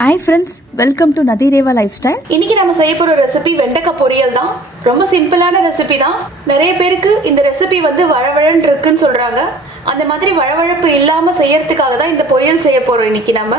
Hi friends welcome to நதிரேவா life style இன்னைக்கு நம்ம செய்ய போற ரெசிபி வெண்டைக்காய் பொரியல் தான். ரொம்ப சிம்பிளான ரெசிபி தான். நிறைய பேருக்கு இந்த ரெசிபி வந்து வழவழன்னு இருக்குன்னு சொல்றாங்க. அந்த மாதிரி வழவழப்பு இல்லாம செய்யறதுக்காக தான் இந்த பொரியல் செய்ய போறோம் இன்னைக்கு நம்ம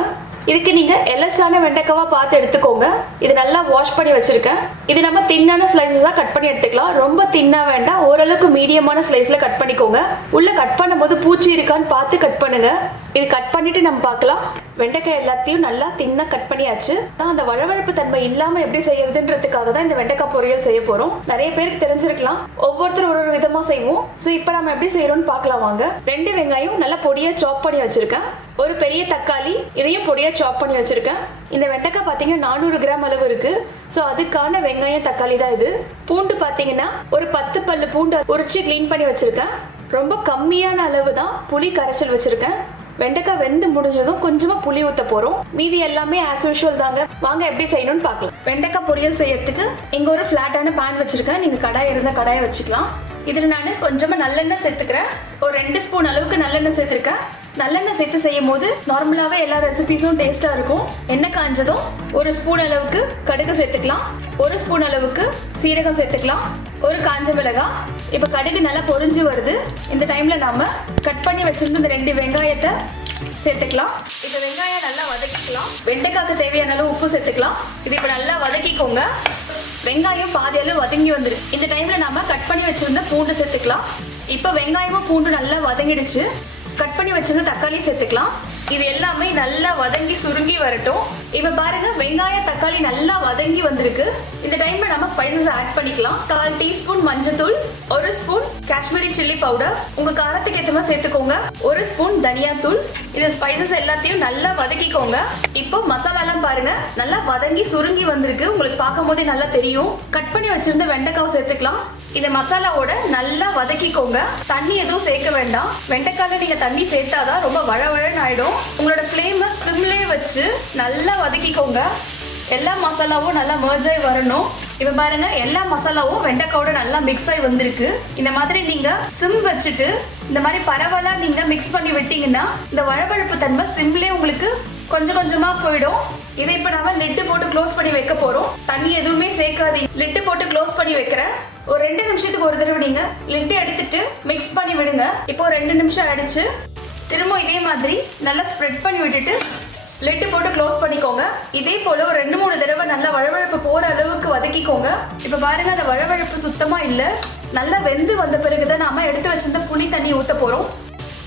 இதுக்கு நீங்க எலசான வெண்டைக்காவா பார்த்து எடுத்துக்கோங்க. இது நல்லா வாஷ் பண்ணி வச்சிருக்கேன். இது நம்ம தின்னான ஸ்லைசஸா கட் பண்ணி எடுத்துக்கலாம். ரொம்ப தின்னா வேண்டாம். ஓரளவுக்கு மீடியமான ஸ்லைஸ்ல கட் பண்ணிக்கோங்க. உள்ள கட் பண்ணும்போது பூச்சி இருக்கான்னு பார்த்து கட் பண்ணுங்க. இது கட் பண்ணிட்டு நம்ம பார்க்கலாம். வெண்டைக்காய் எல்லாத்தையும் நல்லா தின்னாக கட் பண்ணியாச்சு. தான் அந்த வழவழப்பு தன்மை இல்லாம எப்படி செய்யறதுன்றதுக்காக தான் இந்த வெண்டைக்காய் பொரியல் செய்ய போறோம். நிறைய பேருக்கு தெரிஞ்சிருக்கலாம். ஒவ்வொருத்தரும் ஒரு ஒரு விதமா செய்வோம். ஸோ இப்போ நம்ம எப்படி செய்யறோம்னு பார்க்கலாம் வாங்க. ரெண்டு வெங்காயம் நல்லா பொடியா சாப் பண்ணி வச்சிருக்கேன். ஒரு பெரிய தக்காளி இதையும் பொடியா சாப் பண்ணி வச்சிருக்கேன். இந்த வெண்டைக்காய் பார்த்தீங்கன்னா நானூறு கிராம் அளவு இருக்கு. ஸோ அதுக்கான வெங்காயம் தக்காளி தான் இது. பூண்டு பார்த்தீங்கன்னா ஒரு பத்து பல்லு பூண்டு உரிச்சு க்ளீன் பண்ணி வச்சிருக்கேன். ரொம்ப கம்மியான அளவு தான் புளி கரைச்சல் வச்சிருக்கேன். வெண்டைக்காய் வெந்து முடிஞ்சதும் கொஞ்சமா புளி ஊத்த போறோம். மீதி எல்லாமே ஆஸ் யூஷுவல் தாங்க. வாங்க எப்படி செய்யணும்னு பார்க்கலாம். வெண்டைக்காய் பொரியல் செய்யறதுக்கு இங்க ஒரு ஃப்ளாட்டான பேன் வச்சிருக்கேன். நீங்க கடாய் இருந்தா கடாயை வச்சுக்கலாம். இதுல நான் கொஞ்சமா நல்லெண்ணெய் சேர்த்துக்கிறேன். ஒரு ரெண்டு ஸ்பூன் அளவுக்கு நல்லெண்ணெய் சேர்த்துருக்கேன். நல்லெண்ணெய் சேர்த்து செய்யும் போது நார்மலாகவே எல்லா ரெசிபிஸும் டேஸ்ட்டாக இருக்கும். எண்ணெய் காஞ்சதும் ஒரு ஸ்பூன் அளவுக்கு கடுகு சேர்த்துக்கலாம். ஒரு ஸ்பூன் அளவுக்கு சீரகம் சேர்த்துக்கலாம். ஒரு காஞ்ச மிளகாய். இப்போ கடுகு நல்லா பொறிஞ்சு வருது. இந்த டைமில் நாம் கட் பண்ணி வச்சுருந்த இந்த ரெண்டு வெங்காயத்தை சேர்த்துக்கலாம். இப்போ வெங்காயம் நல்லா வதக்கிக்கலாம். வெண்டைக்காய்க்கு தேவையான அளவு உப்பு சேர்த்துக்கலாம். இது இப்போ நல்லா வதக்கிக்கோங்க. வெங்காயம் பாதி அளவு வதங்கி வந்துடும் இந்த டைமில் நம்ம கட் பண்ணி வச்சுருந்த பூண்டு சேர்த்துக்கலாம். இப்போ வெங்காயமும் பூண்டு நல்லா வதங்கிடுச்சு. கட் பண்ணி வச்சிருந்த தக்காளி சேர்த்துக்கலாம். இது எல்லாமே நல்லா வதங்கி சுருங்கி வரட்டும். இப்ப பாருங்க வெங்காய தக்காளி நல்லா வதங்கி வந்திருக்கு. இந்த டைம்ல நம்ம ஸ்பைசஸ் ஆட் பண்ணிக்கலாம். கால் டீஸ்பூன் மஞ்சத்தூள் ஒரு ஸ்பூன் காஷ்மீரி சில்லி பவுடர். உங்க காரத்துக்கு ஏற்ற மாதிரி சேர்த்துக்கோங்க. ஒரு ஸ்பூன் தனியாத்தூள். இந்த ஸ்பைசஸ் எல்லாத்தையும் நல்லா வதக்கிக்கோங்க. இப்போ மசாலாலாம் பாருங்க நல்லா வதங்கி சுருங்கி வந்திருக்கு. உங்களுக்கு பார்க்கும் போதே நல்லா தெரியும். கட் பண்ணி வச்சிருந்த வெண்டைக்காவை சேர்த்துக்கலாம். இந்த மசாலாவோட நல்லா வதக்கிக்கோங்க. தண்ணி எதுவும் சேர்க்க வேண்டாம். வெண்டைக்கால நீங்க தண்ணி சேர்த்தாதான் ரொம்ப வழவழன்னு ஆயிடும். உங்களோட ஃப்ளேமை சிம்லே வச்சு நல்லா வதக்கிக்கோங்க. எல்லா மசாலாவும் நல்லா merge ஆகி வரணும். இப்ப பாருங்க எல்லா மசாலாவும் வெண்டைக்காவோட நல்லா மிக்ஸ் ஆகி வந்திருக்கு. இந்த மாதிரி நீங்க சிம் வச்சுட்டு இந்த மாதிரி பரவலா நீங்க மிக்ஸ் பண்ணி விட்டீங்கன்னா இந்த வழவழப்பு தன்மை சிம்லே உங்களுக்கு கொஞ்சம் கொஞ்சமா போயிடும். இதை இப்ப நாம லிட்டு போட்டு க்ளோஸ் பண்ணி வைக்க போறோம். தண்ணி எதுவுமே சேர்க்காதீங்க. லிட்டு போட்டு க்ளோஸ் பண்ணி வைக்கிறேன். ஒரு ரெண்டு நிமிஷத்துக்கு ஒரு தடவை நீங்க லிட்டு எடுத்துட்டு மிக்ஸ் பண்ணி விடுங்க. இப்போ ரெண்டு நிமிஷம் ஆயிடுச்சு திரும்ப இதே மாதிரி நல்லா ஸ்ப்ரெட் பண்ணி விட்டுட்டு லெட்டு போட்டு க்ளோஸ் பண்ணிக்கோங்க. இதே போல ஒரு ரெண்டு மூணு தடவை நல்லா வழவழப்பு போகிற அளவுக்கு வதக்கிக்கோங்க. இப்போ பாருங்க அந்த வழவழப்பு சுத்தமாக இல்லை. நல்லா வெந்து வந்த பிறகுதான் நாம எடுத்து வச்சிருந்த புளி தண்ணி ஊற்ற போகிறோம்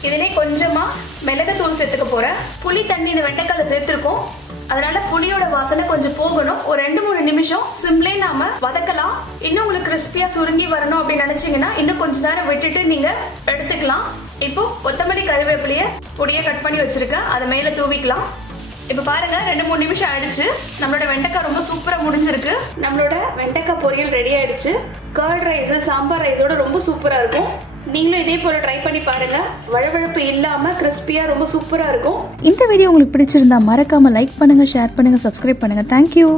இதிலே கொஞ்சமா மிளகுத்தூள் சேர்த்துக்க போகிறேன் புளி தண்ணி இந்த வெண்டைக்கால சேர்த்துருக்கோம். அதனால புளியோட வாசனை கொஞ்சம் போகணும். ஒரு ரெண்டு மூணு நிமிஷம் சிம்லே நாம வதக்கலாம். இன்னும் உங்களுக்கு கிறிஸ்பியா சுருங்கி வரணும் அப்படின்னு நினைச்சீங்கன்னா இன்னும் கொஞ்ச நேரம் விட்டுட்டு நீங்க எடுத்துக்கலாம். இப்போ கொத்தமல்லி கருவேப்பிலையை பொடியை கட் பண்ணி வச்சிருக்கேன். அதை மேல தூவிக்கலாம். இப்போ பாருங்க ரெண்டு மூணு நிமிஷம் ஆயிடுச்சு. நம்மளோட வெண்டைக்காய் ரொம்ப சூப்பரா முடிஞ்சிருக்கு. நம்மளோட வெண்டைக்காய் பொரியல் ரெடி ஆயிடுச்சு. கர்ட் ரைஸ் சாம்பார் ரைஸோட ரொம்ப சூப்பரா இருக்கும். நீங்களும் இதே போல ட்ரை பண்ணி பாருங்க. வழவழப்பு இல்லாம கிறிஸ்பியா ரொம்ப சூப்பரா இருக்கும். இந்த வீடியோ உங்களுக்கு பிடிச்சிருந்தா மறக்காம லைக் பண்ணுங்க ஷேர் பண்ணுங்க சப்ஸ்கிரைப் பண்ணுங்க. தேங்க்யூ